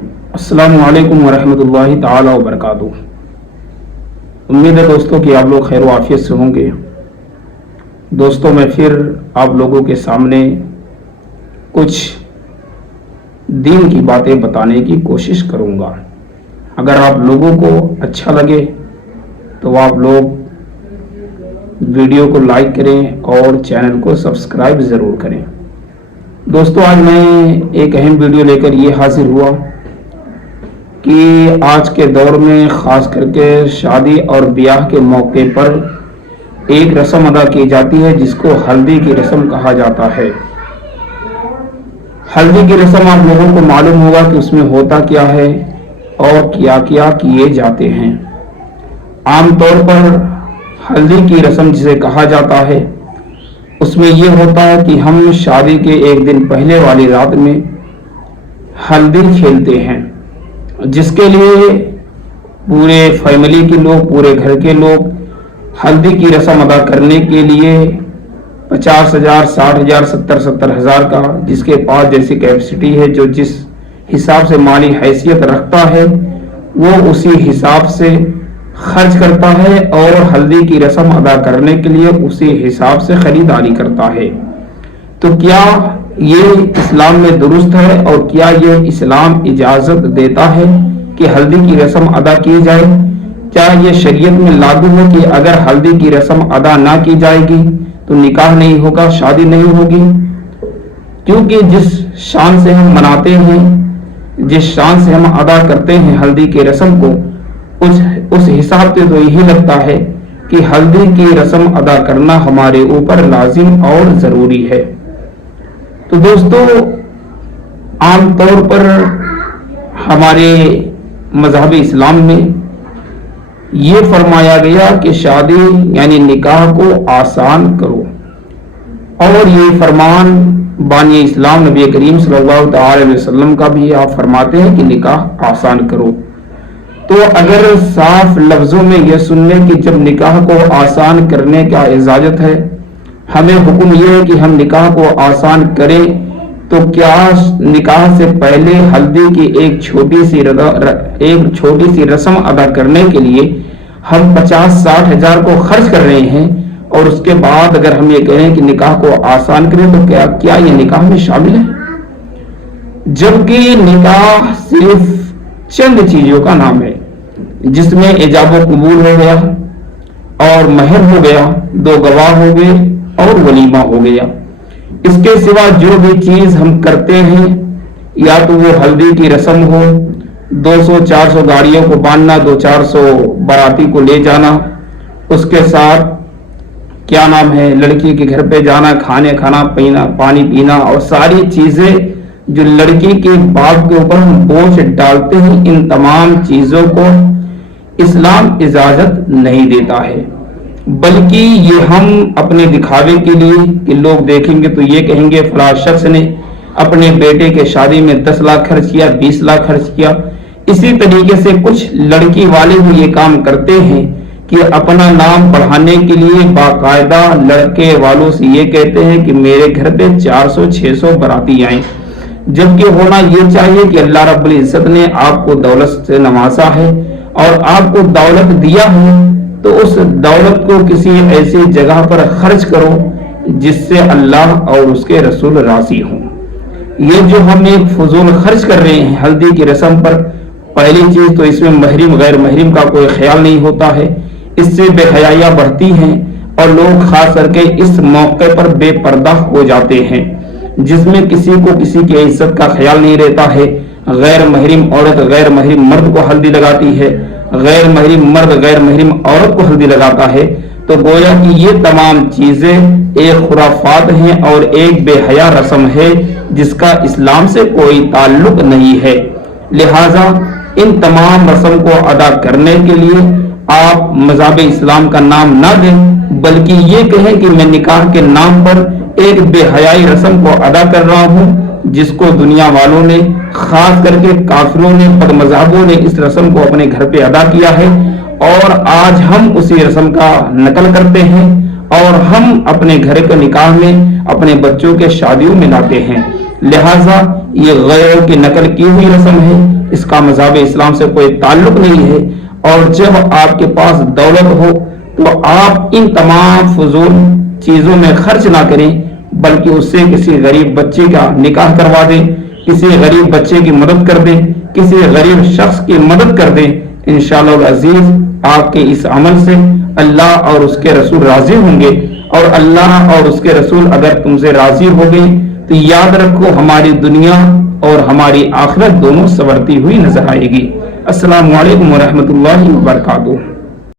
السلام علیکم ورحمۃ اللہ تعالی وبرکاتہ۔ امید ہے دوستوں کہ آپ لوگ خیر و عافیت سے ہوں گے۔ دوستوں میں پھر آپ لوگوں کے سامنے کچھ دین کی باتیں بتانے کی کوشش کروں گا۔ اگر آپ لوگوں کو اچھا لگے تو آپ لوگ ویڈیو کو لائک کریں اور چینل کو سبسکرائب ضرور کریں۔ دوستوں، آج میں ایک اہم ویڈیو لے کر یہ حاضر ہوا کہ آج کے دور میں خاص کر کے شادی اور بیاہ کے موقع پر ایک رسم ادا کی جاتی ہے جس کو ہلدی کی رسم کہا جاتا ہے۔ ہلدی کی رسم آپ لوگوں کو معلوم ہوگا کہ اس میں ہوتا کیا ہے اور کیا کیا کیے جاتے ہیں۔ عام طور پر ہلدی کی رسم جسے کہا جاتا ہے اس میں یہ ہوتا ہے کہ ہم شادی کے ایک دن پہلے والی رات میں ہلدی کھیلتے ہیں، جس کے لیے پورے فیملی کے لوگ، پورے گھر کے لوگ ہلدی کی رسم ادا کرنے کے لیے 50,000 60,000 70,000 کا، جس کے پاس جیسی کیپیسٹی ہے، جو جس حساب سے مالی حیثیت رکھتا ہے وہ اسی حساب سے خرچ کرتا ہے اور ہلدی کی رسم ادا کرنے کے لیے اسی حساب سے خریداری کرتا ہے۔ تو کیا یہ اسلام میں درست ہے اور کیا یہ اسلام اجازت دیتا ہے کہ ہلدی کی رسم ادا کی جائے؟ کیا یہ شریعت میں لاگو ہے کہ اگر ہلدی کی رسم ادا نہ کی جائے گی تو نکاح نہیں ہوگا، شادی نہیں ہوگی؟ کیونکہ جس شان سے ہم مناتے ہیں، جس شان سے ہم ادا کرتے ہیں ہلدی کی رسم کو، اس حساب سے تو یہی لگتا ہے کہ ہلدی کی رسم ادا کرنا ہمارے اوپر لازم اور ضروری ہے۔ تو دوستو، عام طور پر ہمارے مذہب اسلام میں یہ فرمایا گیا کہ شادی یعنی نکاح کو آسان کرو، اور یہ فرمان بانی اسلام نبی کریم صلی اللہ تعالی علیہ وسلم کا بھی آپ فرماتے ہیں کہ نکاح آسان کرو۔ تو اگر صاف لفظوں میں یہ سننے کہ جب نکاح کو آسان کرنے کا اجازت ہے، ہمیں حکم یہ ہے کہ ہم نکاح کو آسان کریں، تو کیا نکاح سے پہلے ہلدی کی ایک چھوٹی سی رسم ادا کرنے کے لیے ہم 50-60 ہزار کو خرچ کر رہے ہیں، اور اس کے بعد اگر ہم یہ کہیں کہ نکاح کو آسان کریں تو کیا یہ نکاح میں شامل ہے؟ جبکہ نکاح صرف چند چیزوں کا نام ہے، جس میں ایجاب و قبول ہو گیا اور مہر ہو گیا، 2 گواہ ہو گئے اور ولیمہ ہو گیا۔ اس کے سوا جو بھی چیز ہم کرتے ہیں، یا تو وہ ہلدی کی رسم ہو، 200-400 گاڑیوں کو باندھنا، 200-400 باراتی کو لے جانا، اس کے ساتھ کیا نام ہے لڑکی کے گھر پہ جانا، کھانے کھانا، پانی پینا، اور ساری چیزیں جو لڑکی کے باپ کے اوپر ہم بوجھ ڈالتے ہیں، ان تمام چیزوں کو اسلام اجازت نہیں دیتا ہے، بلکہ یہ ہم اپنے دکھاوے کے لیے کہ لوگ دیکھیں گے تو یہ کہیں گے فلاں شخص نے اپنے بیٹے کے شادی میں 10 لاکھ خرچ کیا، 20 لاکھ خرچ کیا۔ اسی طریقے سے کچھ لڑکی والے بھی یہ کام کرتے ہیں کہ اپنا نام بڑھانے کے لیے باقاعدہ لڑکے والوں سے یہ کہتے ہیں کہ میرے گھر پہ 400-600 باراتی آئیں، جبکہ ہونا یہ چاہیے کہ اللہ رب العزت نے آپ کو دولت سے نوازا ہے اور آپ کو دولت دیا ہے، تو اس دولت کو کسی ایسی جگہ پر خرچ کرو جس سے اللہ اور اس کے رسول راضی ہوں۔ یہ جو ہم ایک فضول خرچ کر رہے ہیں ہلدی کی رسم پر، پہلی چیز تو اس میں محرم غیر محرم کا کوئی خیال نہیں ہوتا ہے، اس سے بے حیائی بڑھتی ہیں اور لوگ خاص کر کے اس موقع پر بے پردہ ہو جاتے ہیں، جس میں کسی کو کسی کی عزت کا خیال نہیں رہتا ہے۔ غیر محرم عورت غیر محرم مرد کو ہلدی لگاتی ہے، غیر محرم مرد غیر محرم عورت کو ہلدی لگاتا ہے، تو گویا کہ یہ تمام چیزیں ایک خرافات ہیں اور ایک بے حیا رسم ہے جس کا اسلام سے کوئی تعلق نہیں ہے۔ لہذا ان تمام رسم کو ادا کرنے کے لیے آپ مذہب اسلام کا نام نہ دیں، بلکہ یہ کہیں کہ میں نکاح کے نام پر ایک بے حیائی رسم کو ادا کر رہا ہوں، جس کو دنیا والوں نے، خاص کر کے کافروں نے، بد مذہبوں نے اس رسم کو اپنے گھر پہ ادا کیا ہے، اور آج ہم اسی رسم کا نقل کرتے ہیں اور ہم اپنے گھر کے نکاح میں، اپنے بچوں کے شادیوں میں لاتے ہیں۔ لہذا یہ غیروں کی نقل کی ہوئی رسم ہے، اس کا مذہب اسلام سے کوئی تعلق نہیں ہے۔ اور جب آپ کے پاس دولت ہو تو آپ ان تمام فضول چیزوں میں خرچ نہ کریں، بلکہ اس سے کسی غریب بچے کا نکاح کروا دیں، کسی غریب بچے کی مدد کر دیں، کسی غریب شخص کی مدد کر دیں۔ انشاءاللہ العزیز آپ کے اس عمل سے اللہ اور اس کے رسول راضی ہوں گے، اور اللہ اور اس کے رسول اگر تم سے راضی ہو گئے تو یاد رکھو ہماری دنیا اور ہماری آخرت دونوں سنورتی ہوئی نظر آئے گی۔ السلام علیکم ورحمۃ اللہ وبرکاتہ۔